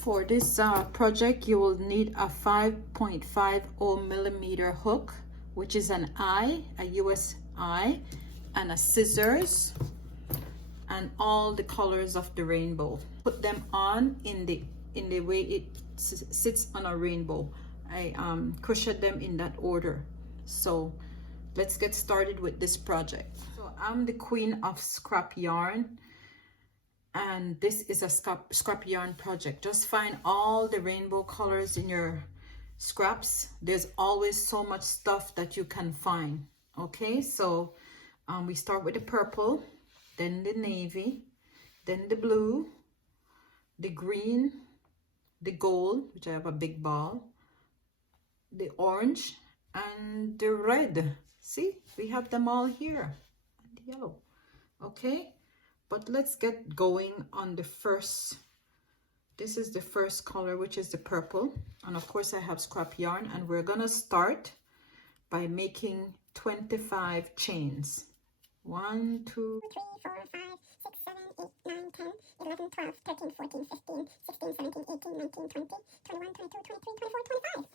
For this project, you will need a 5.50 millimeter hook, which is an eye, a US eye, and a scissors, and all the colors of the rainbow. Put them on in the way it sits on a rainbow. I crocheted them in that order. So let's get started with this project. So I'm the queen of scrap yarn, and this is a scrap yarn project. Just find all the rainbow colors in your scraps. There's always so much stuff that you can find. Okay, so we start with the purple, then the navy, then the blue, the green, the gold, which I have a big ball, the orange, and the red. See, we have them all here, and the yellow. Okay, but let's get going on the first. This is the first color, which is the purple, and of course I have scrap yarn, and we're gonna start by making 25 chains. 1, 2, 3, 4, 5, 6, 7, 8, 9, 10, 11, 12, 13, 14, 15, 16, 17, 18, 19, 20, 21, 22, 23, 24, 25.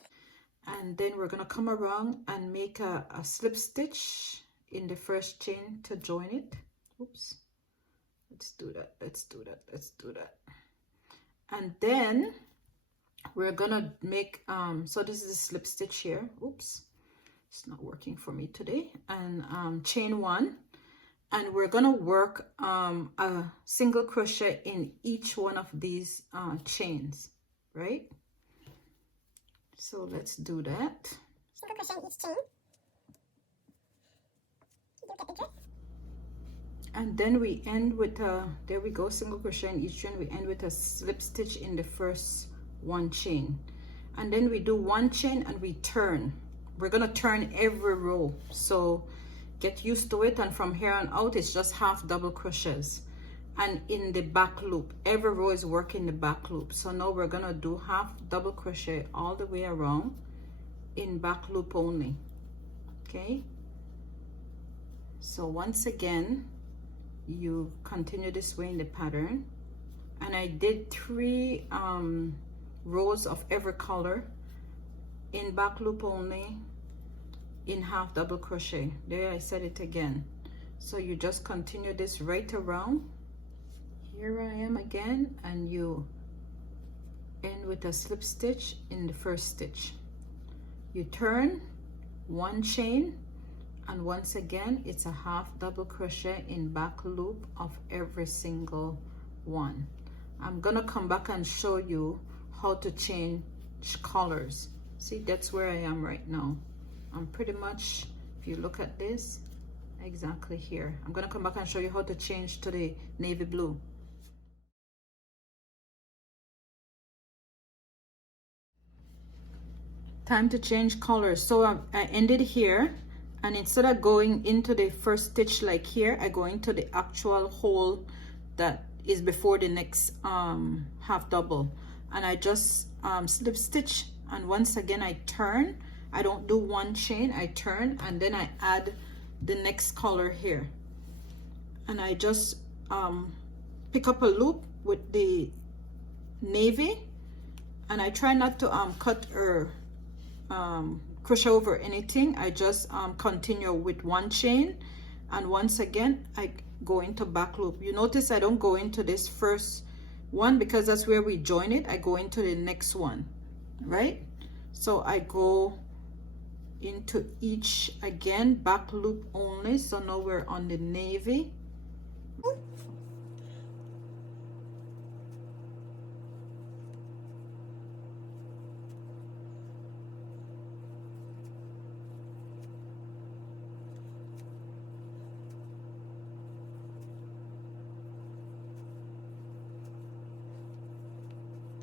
And then we're gonna come around and make a slip stitch in the first chain to join it. Oops, let's do that, let's do that, let's do that. And then we're gonna make so this is a slip stitch here. Oops, it's not working for me today. And chain 1, and we're gonna work a single crochet in each one of these chains, right? So let's do that. Single crochet in each chain. You get the drift. And then we end with a, there we go, single crochet in each chain. We end with a slip stitch in the first one chain, and then we do one chain and we turn. We're gonna turn every row, so get used to it. And from here on out, it's just half double crochets. And in the back loop, every row is working the back loop. So now we're gonna do half double crochet all the way around in back loop only. Okay, so once again you continue this way in the pattern, and I did 3 rows of every color in back loop only in half double crochet. There, I said it again. So you just continue this right around. Here I am again, and you end with a slip stitch in the first stitch. You turn one chain, and once again it's a half double crochet in back loop of every single one. I'm gonna come back and show you how to change colors. See, that's where I am right now. I'm pretty much, if you look at this, exactly here. I'm gonna come back and show you how to change to the navy blue. Time to change colors. So I ended here, and instead of going into the first stitch like here, I go into the actual hole that is before the next half double, and I just slip stitch, and once again I turn. I don't do one chain, I turn, and then I add the next color here, and I just pick up a loop with the navy, and I try not to cut or crochet over anything. I just continue with one chain, and once again I go into back loop. You notice I don't go into this first one because that's where we join it. I go into the next one, right? So I go into each again, back loop only. So now we're on the navy.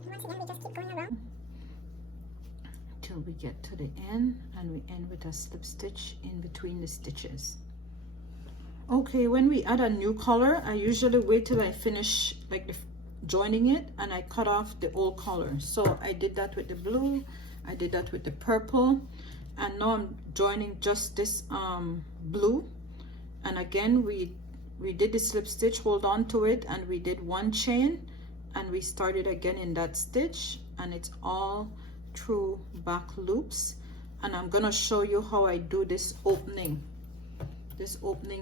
Once again, we just keep going around till we get to the end, and we end with a slip stitch in between the stitches. Okay, when we add a new color, I usually wait till I finish like joining it, and I cut off the old color. So I did that with the blue, I did that with the purple, and now I'm joining just this blue. And again we did the slip stitch, hold on to it, and we did one chain, and we started again in that stitch, and it's all through back loops. And I'm gonna show you how I do this opening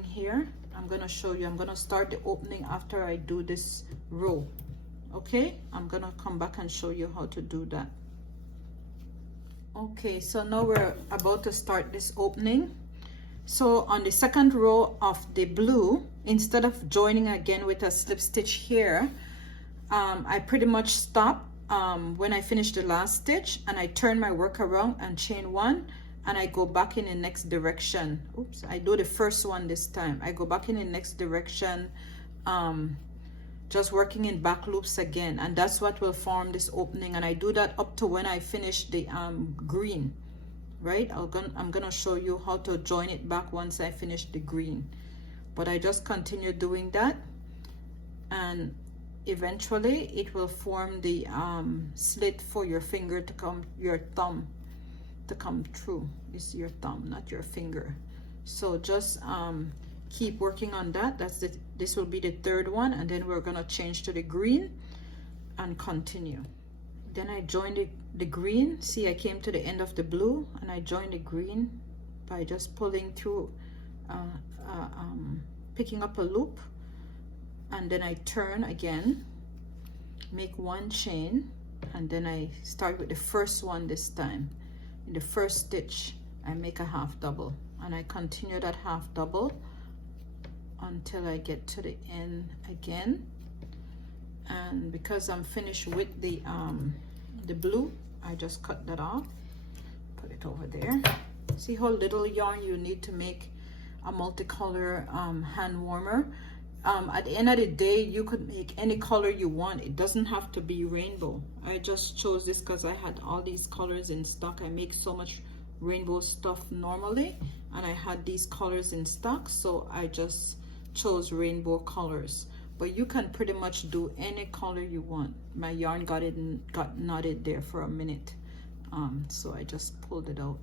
here. I'm gonna show you. I'm gonna start the opening after I do this row. Okay, I'm gonna come back and show you how to do that. Okay, so now we're about to start this opening. So on the second row of the blue, instead of joining again with a slip stitch here, I pretty much stop when I finish the last stitch, and I turn my work around and chain one, and I go back in the next direction. Oops, I do the first one this time. I go back in the next direction, just working in back loops again, and that's what will form this opening. And I do that up to when I finish the green, right? I'm gonna show you how to join it back once I finish the green, but I just continue doing that, and eventually it will form the slit for your finger to come, your thumb to come through. It's your thumb, not your finger. So just keep working on that. This will be the third one, and then we're gonna change to the green and continue. Then I joined the green. See, I came to the end of the blue, and I joined the green by just pulling through, picking up a loop, and then I turn again, make one chain, and then I start with the first one this time. In the first stitch, I make a half double, and I continue that half double until I get to the end again. And because I'm finished with the blue, I just cut that off, put it over there. See how little yarn you need to make a multicolor hand warmer. At the end of the day, you could make any color you want. It doesn't have to be rainbow. I just chose this because I had all these colors in stock. I make so much rainbow stuff normally, and I had these colors in stock, so I just chose rainbow colors. But you can pretty much do any color you want. My yarn got knotted there for a minute, so I just pulled it out.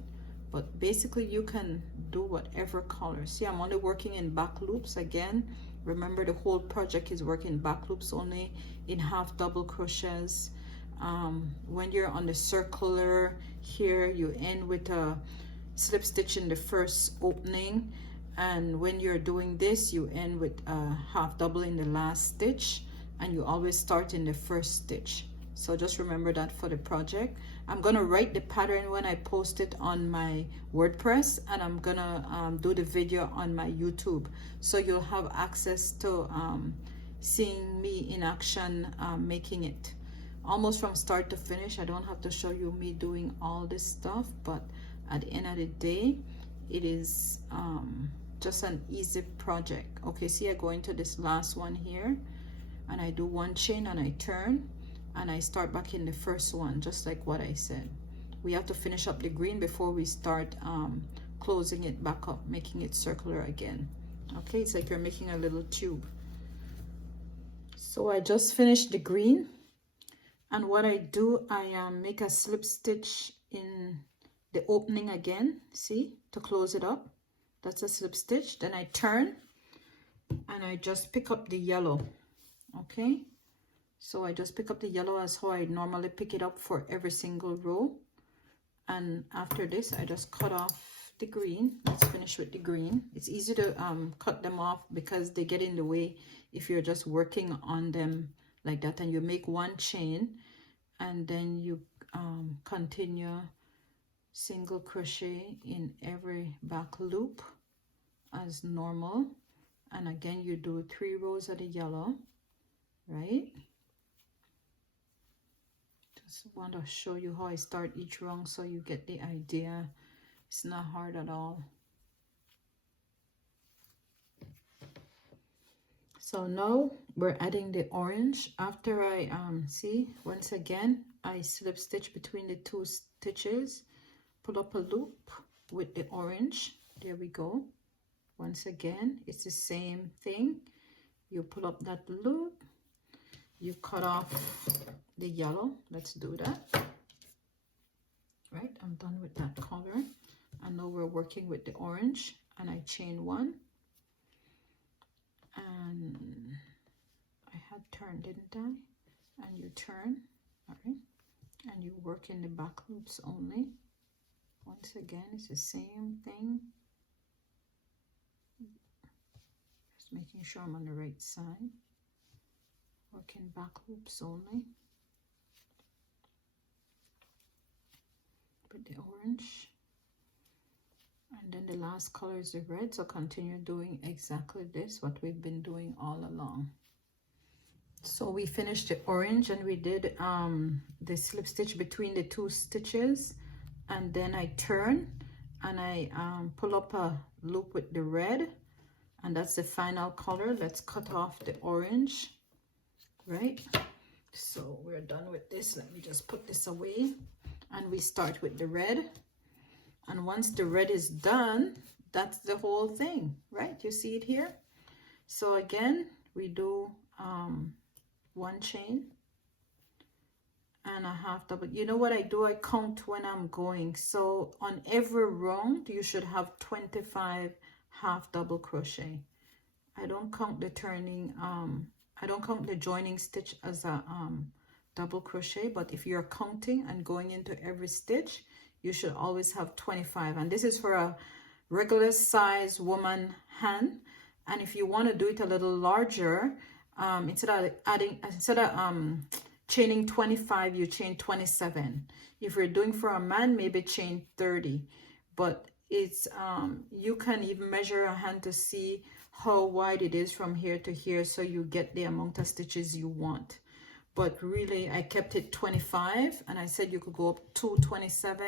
But basically you can do whatever color. See, I'm only working in back loops again. Remember, the whole project is working back loops only in half double crochets. When you're on the circular here, you end with a slip stitch in the first opening, and when you're doing this, you end with a half double in the last stitch, and you always start in the first stitch. So just remember that for the project. I'm gonna write the pattern when I post it on my WordPress, and I'm gonna do the video on my YouTube, so you'll have access to seeing me in action, making it almost from start to finish. I don't have to show you me doing all this stuff, but at the end of the day, it is just an easy project. Okay, see, I go into this last one here, and I do one chain, and I turn, and I start back in the first one, just like what I said. We have to finish up the green before we start closing it back up, making it circular again. Okay, it's like you're making a little tube. So I just finished the green, and what I do, I make a slip stitch in the opening again, see, to close it up. That's a slip stitch. Then I turn, and I just pick up the yellow. Okay, so I just pick up the yellow as how I normally pick it up for every single row. And after this, I just cut off the green. Let's finish with the green. It's easy to cut them off because they get in the way if you're just working on them like that. And you make one chain, and then you continue single crochet in every back loop as normal. And again, you do 3 rows of the yellow, right? Just want to show you how I start each row so you get the idea. It's not hard at all. So now we're adding the orange. After I see, once again, I slip stitch between the 2 stitches, pull up a loop with the orange. There we go. Once again, it's the same thing. You pull up that loop, you cut off the yellow. Let's do that. Right, I'm done with that color, and now we're working with the orange, and I chain 1, and I had turned, didn't I? and you turn, all right, and you work in the back loops only. Once again, it's the same thing. Just making sure I'm on the right side. Working back loops only. Put the orange. And then the last color is the red, so continue doing exactly this, what we've been doing all along. So we finished the orange and we did the slip stitch between the two stitches, and then I turn and I pull up a loop with the red, and that's the final color. Let's cut off the orange, right? So we're done with this. Let me just put this away, and we start with the red. And once the red is done, that's the whole thing, right? You see it here? So again, we do one chain and a half double. You know what I do? I count when I'm going. So on every round, you should have 25 half double crochet. I don't count the turning, I don't count the joining stitch as a double crochet, but if you're counting and going into every stitch, you should always have 25. And this is for a regular size woman hand. And if you want to do it a little larger, instead of chaining 25, you chain 27. If you're doing for a man, maybe chain 30. But it's you can even measure a hand to see how wide it is from here to here, so you get the amount of stitches you want. But really, I kept it 25, and I said you could go up to 27,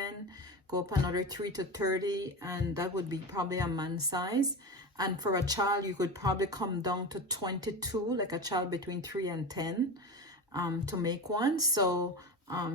go up another 3 to 30, and that would be probably a man's size. And for a child, you could probably come down to 22, like a child between 3 and 10, to make one. So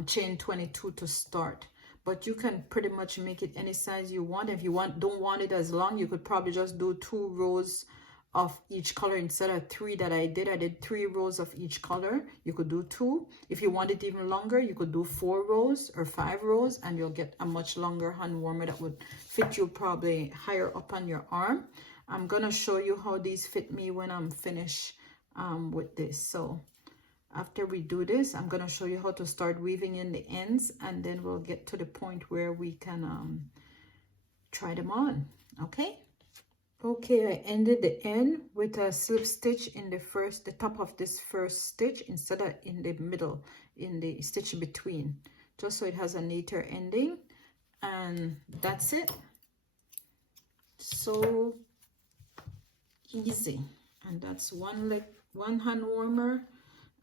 chain 22 to start. But you can pretty much make it any size you want. If you don't want it as long, you could probably just do 2 rows of each color instead of 3 that I did 3 rows of each color. You could do 2. If you want it even longer, you could do 4 rows or 5 rows, and you'll get a much longer hand warmer that would fit you probably higher up on your arm. I'm gonna show you how these fit me when I'm finished with this. So after we do this, I'm gonna show you how to start weaving in the ends, and then we'll get to the point where we can try them on. Okay. Okay, I ended the end with a slip stitch in the top of this first stitch instead of in the middle, in the stitch between, just so it has a neater ending. And that's it. So easy. And that's one hand warmer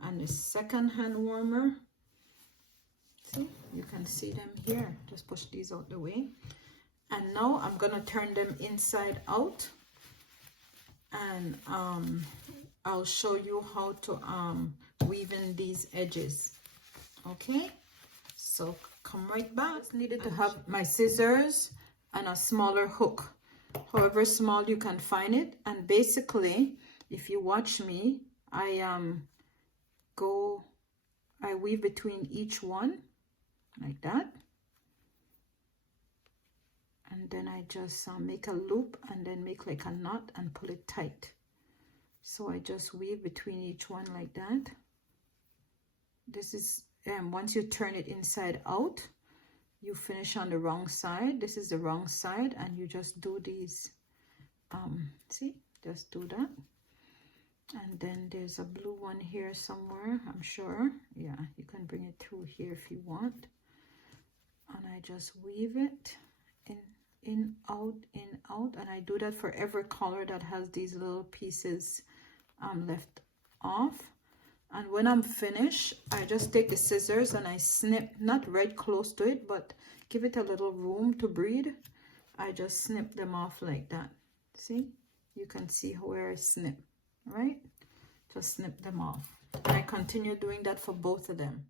and the second hand warmer. See, you can see them here. Just push these out the way. And now I'm gonna turn them inside out, and I'll show you how to weave in these edges. Okay, so come right back. I just needed to have my scissors and a smaller hook, however small you can find it. And basically, if you watch me, I weave between each one like that. And then I just make a loop and then make like a knot and pull it tight. So I just weave between each one like that. This is, once you turn it inside out, you finish on the wrong side. This is the wrong side, and you just do these, see, just do that. And then there's a blue one here somewhere, I'm sure. Yeah, you can bring it through here if you want. And I just weave it in, out, and I do that for every color that has these little pieces left off. And when I'm finished, I just take the scissors and I snip, not right close to it, but give it a little room to breathe. I just snip them off like that. See, you can see where I snip, right? Just snip them off. And I continue doing that for both of them.